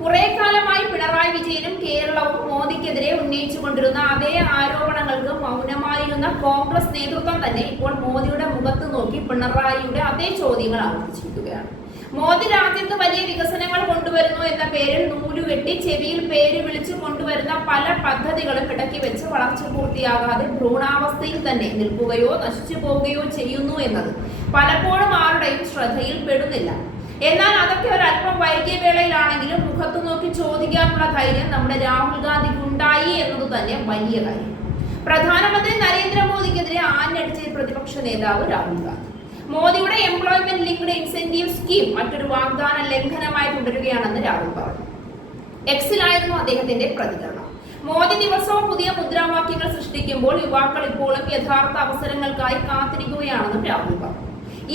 കുറെ കാലമായി പിണറായി വിജയനും കേരളവും മോദിക്കെതിരെ ഉന്നയിച്ചുകൊണ്ടിരുന്ന അതേ ആരോപണങ്ങൾക്ക് മൗനമായിരുന്ന കോൺഗ്രസ് നേതൃത്വം തന്നെ ഇപ്പോൾ മോദിയുടെ മുഖത്ത് നോക്കി പിണറായിയുടെ അതേ ചോദ്യങ്ങൾ ആവർത്തിച്ചിരിക്കുകയാണ്. മോദി രാജ്യത്ത് വലിയ വികസനങ്ങൾ കൊണ്ടുവരുന്നു എന്ന പേരിൽ നൂലുകെട്ടി ചെവിയിൽ പേര് വിളിച്ചു കൊണ്ടുവരുന്ന പല പദ്ധതികളും ഇടയ്ക്ക് വെച്ച് വളർച്ച പൂർത്തിയാകാതെ ഭ്രൂണാവസ്ഥയിൽ തന്നെ നിൽക്കുകയോ നശിച്ചു പോവുകയോ ചെയ്യുന്നു എന്നത് പലപ്പോഴും ആരുടെയും ശ്രദ്ധയിൽ പെടുന്നില്ല. എന്നാൽ അതൊക്കെ ഒരല്പം വൈകിയ വേളയിലാണെങ്കിലും മുഖത്തു നോക്കി ചോദിക്കാനുള്ള ധൈര്യം നമ്മുടെ രാഹുൽ ഗാന്ധിക്ക് ഉണ്ടായി എന്നത് തന്നെ വലിയ കാര്യം. പ്രധാനമന്ത്രി നരേന്ദ്രമോദിക്കെതിരെ ആഞ്ഞടിച്ച പ്രതിപക്ഷ നേതാവ് രാഹുൽ ഗാന്ധി മോദിയുടെ എംപ്ലോയ്മെന്റ് ലിങ്ക്ഡ് ഇൻസെന്റീവ് സ്കീം മറ്റൊരു വാഗ്ദാന ലംഘനമായി തുടരുകയാണെന്ന് രാഹുൽ പറഞ്ഞു. എക്സിലായിരുന്നു അദ്ദേഹത്തിന്റെ പ്രതികരണം. മോദി ദിവസവും പുതിയ മുദ്രാവാക്യങ്ങൾ സൃഷ്ടിക്കുമ്പോൾ യുവാക്കൾ ഇപ്പോഴും യഥാർത്ഥ അവസരങ്ങൾക്കായി കാത്തിരിക്കുകയാണെന്നും രാഹുൽ പറഞ്ഞു.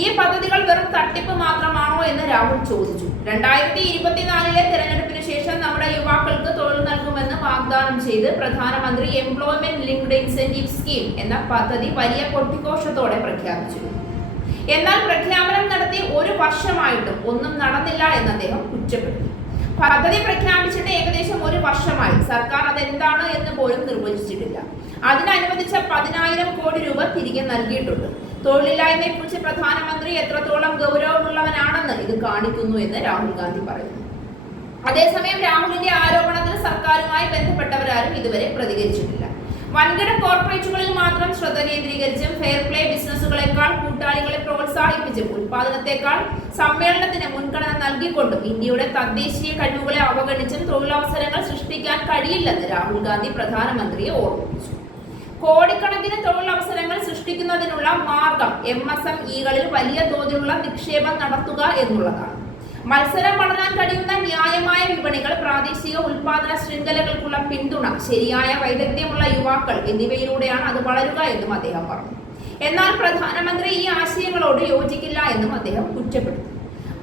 ഈ പദ്ധതികൾ വെറും തട്ടിപ്പ് മാത്രമാണോ എന്ന് രാഹുൽ ചോദിച്ചു. 2024 തെരഞ്ഞെടുപ്പിന് ശേഷം നമ്മുടെ യുവാക്കൾക്ക് തൊഴിൽ നൽകുമെന്ന് വാഗ്ദാനം ചെയ്ത് പ്രധാനമന്ത്രി എംപ്ലോയ്മെന്റ് ലിങ്ക്ഡ് ഇൻസെന്റീവ് സ്കീം എന്ന പദ്ധതി വലിയ കൊട്ടിഘോഷത്തോടെ പ്രഖ്യാപിച്ചിരുന്നു. എന്നാൽ പ്രഖ്യാപനം നടത്തി ഒരു വർഷമായിട്ടും ഒന്നും നടന്നില്ല എന്ന് അദ്ദേഹം കുറ്റപ്പെടുത്തി. പദ്ധതി പ്രഖ്യാപിച്ചിട്ട് ഏകദേശം ഒരു വർഷമായി. സർക്കാർ അതെന്താണ് എന്ന് പോലും നിർവചിച്ചിട്ടില്ല. അതിനനുവദിച്ച 10,000 കോടി രൂപ തിരികെ നൽകിയിട്ടുണ്ട്. തൊഴിലില്ലായ്മയെ കുറിച്ച് പ്രധാനമന്ത്രി എത്രത്തോളം ഗൗരവമുള്ളവനാണെന്ന് ഇത് കാണിക്കുന്നു എന്ന് രാഹുൽ ഗാന്ധി പറയുന്നു. അതേസമയം രാഹുലിന്റെ ആരോപണത്തിൽ സർക്കാരുമായി ബന്ധപ്പെട്ടവരാരും ഇതുവരെ പ്രതികരിച്ചിട്ടില്ല. വൻകിട കോർപ്പറേറ്റുകളിൽ മാത്രം ശ്രദ്ധ കേന്ദ്രീകരിച്ചും ഫെയർ പ്ലേ ബിസിനസ്സുകളെക്കാൾ കൂട്ടാളികളെ പ്രോത്സാഹിപ്പിച്ചും ഉത്പാദനത്തെക്കാൾ സമ്മേളനത്തിന് മുൻഗണന നൽകിക്കൊണ്ടും ഇന്ത്യയുടെ തദ്ദേശീയ കഴിവുകളെ അവഗണിച്ചും തൊഴിലവസരങ്ങൾ സൃഷ്ടിക്കാൻ കഴിയില്ലെന്ന് രാഹുൽ ഗാന്ധി പ്രധാനമന്ത്രിയെ ഓർമ്മിപ്പിച്ചു. കോടിക്കണക്കിന് തൊഴിലവസരങ്ങൾ സൃഷ്ടിക്കുന്നതിനുള്ള മാർഗം MSMEകളിൽ വലിയ തോതിലുള്ള നിക്ഷേപം നടത്തുക എന്നുള്ളതാണ്. മത്സരം വളരാൻ കഴിയുന്ന ന്യായമായ വിപണികൾ, പ്രാദേശിക ഉൽപാദന ശൃംഖലകൾക്കുള്ള പിന്തുണ, ശരിയായ വൈദഗ്ധ്യമുള്ള യുവാക്കൾ എന്നിവയിലൂടെയാണ് അത് വളരുക എന്നും അദ്ദേഹം പറഞ്ഞു. എന്നാൽ പ്രധാനമന്ത്രി ഈ ആശയങ്ങളോട് യോജിക്കില്ല എന്നും അദ്ദേഹം കുറ്റപ്പെടുത്തി.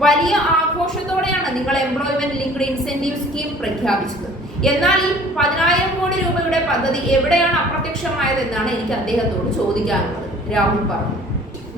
വലിയ ആഘോഷത്തോടെയാണ് നിങ്ങൾ എംപ്ലോയ്മെന്റ് ലിങ്ക്ഡ് ഇൻസെന്റീവ് സ്കീം പ്രഖ്യാപിച്ചത്. എന്നാൽ ഈ 10,000 കോടി രൂപയുടെ പദ്ധതി എവിടെയാണ് അപ്രത്യക്ഷമായതെന്നാണ് എനിക്ക് അദ്ദേഹത്തോട് ചോദിക്കാനുള്ളത്, രാഹുൽ പറഞ്ഞു.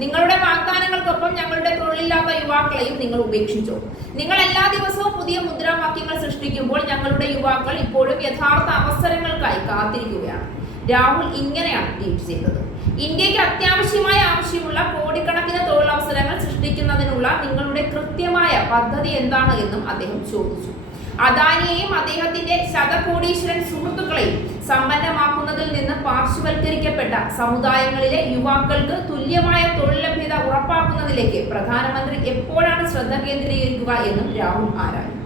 നിങ്ങളുടെ വാഗ്ദാനങ്ങൾക്കൊപ്പം ഞങ്ങളുടെ തൊഴിലില്ലാത്ത യുവാക്കളെയും നിങ്ങൾ ഉപേക്ഷിച്ചോ? നിങ്ങൾ എല്ലാ ദിവസവും പുതിയ മുദ്രാവാക്യങ്ങൾ സൃഷ്ടിക്കുമ്പോൾ ഞങ്ങളുടെ യുവാക്കൾ ഇപ്പോഴും യഥാർത്ഥ അവസരങ്ങൾക്കായി കാത്തിരിക്കുകയാണ്. രാഹുൽ ഇങ്ങനെയാണ് ട്വീറ്റ് ചെയ്തത്. ഇന്ത്യക്ക് അത്യാവശ്യമായ ആവശ്യമുള്ള കോടിക്കണക്കിന് തൊഴിലവസരങ്ങൾ സൃഷ്ടിക്കുന്നതിനുള്ള നിങ്ങളുടെ കൃത്യമായ പദ്ധതി എന്താണ് എന്നും അദ്ദേഹം ചോദിച്ചു. അദാനിയെയും അദ്ദേഹത്തിന്റെ ശതകോടീശ്വരൻ സുഹൃത്തുക്കളെയും സമ്പന്നമാക്കുന്നതിൽ നിന്ന് പാർശ്വവൽക്കരിക്കപ്പെട്ട സമുദായങ്ങളിലെ യുവാക്കൾക്ക് തുല്യമായ തൊഴിൽ ലഭ്യത ഉറപ്പാക്കുന്നതിലേക്ക് പ്രധാനമന്ത്രി എപ്പോഴാണ് ശ്രദ്ധ കേന്ദ്രീകരിക്കുക എന്നും രാഹുൽ ആരാഞ്ഞു.